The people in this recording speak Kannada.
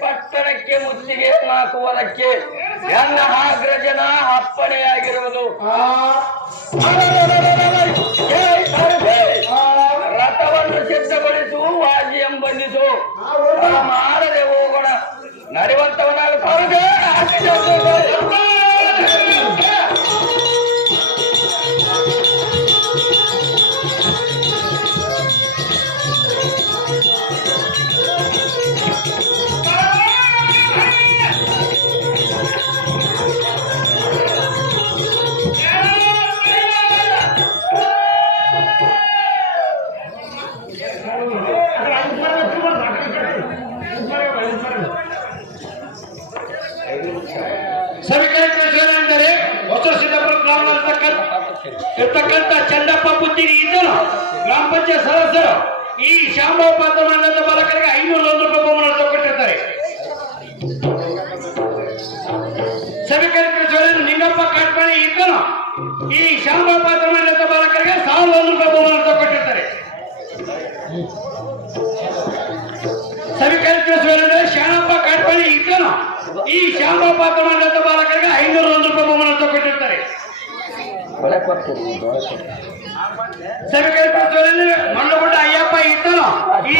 ಪಟ್ಟಣಕ್ಕೆ ಮುತ್ತಿಗೆ ಹಾಕುವುದಕ್ಕೆ ನನ್ನ ಆಗ್ರಜನ ಅಪ್ಪಣೆಯಾಗಿರುವುದು. ರಥವನ್ನು ಸಿದ್ಧಗೊಳಿಸು, ವಾಜಿಯಂ ಬಂಧಿಸು, ಮಾಡದೆ ಹೋಗೋಣ. ನಡೆಯುವಂತವನಾಗ ಸಾರಿಗೆ ಸವಿಕೇಂದ್ರೇಶ್ವರ ಹೊಸ ಸಿದ್ದಾಪುರ ಇರ್ತಕ್ಕಂಥ ಚಂದಪ್ಪ ಬುದ್ಧಿರಿ ಇದ್ದನು ಗ್ರಾಮ ಪಂಚಾಯತ್ ಸದಸ್ಯರು ಈ ಶಾಂಭವ ಪಾತ್ರ ಮಂಡಲದ ಬಾಲಕರಿಗೆ 501 ರೂಪಾಯಿ ಬಹುಮಾನ ಕೊಟ್ಟಿರ್ತಾರೆ. ಸವಿಕೇಂದ್ರೇಶ್ವರ ನಿಂಗಪ್ಪ ಕಾಟ್ಪಾಣಿ ಇದ್ದನು ಈ ಶಾಂಭವ ಪಾತ್ರ ಮಂಡಲದ ಬಾಲಕರಿಗೆ 1001 ರೂಪಾಯಿ ಬಹುಮಾನ ಕೊಟ್ಟಿರ್ತಾರೆ. ಸವಿಕೇಂದ್ರೇಶ್ವರ ಶಾಣಪ್ಪ ಕಾಟ್ಪಾಣಿ ಇದ್ದನು ಈ ಶಾಂಭವ ಪಾತ್ರ ಮಂಡಲದ ಬಾಲಕರಿಗೆ 501 ರೂಪಾಯಿ ಬಹುಮಾನ ಕೊಟ್ಟಿರ್ತಾರೆ. ಸವಿಕೇಂದ್ರೇಶ್ವರ ಮಣ್ಣಗುಡ್ಡ ಅಯ್ಯಪ್ಪ ಇದ್ದನು ಈ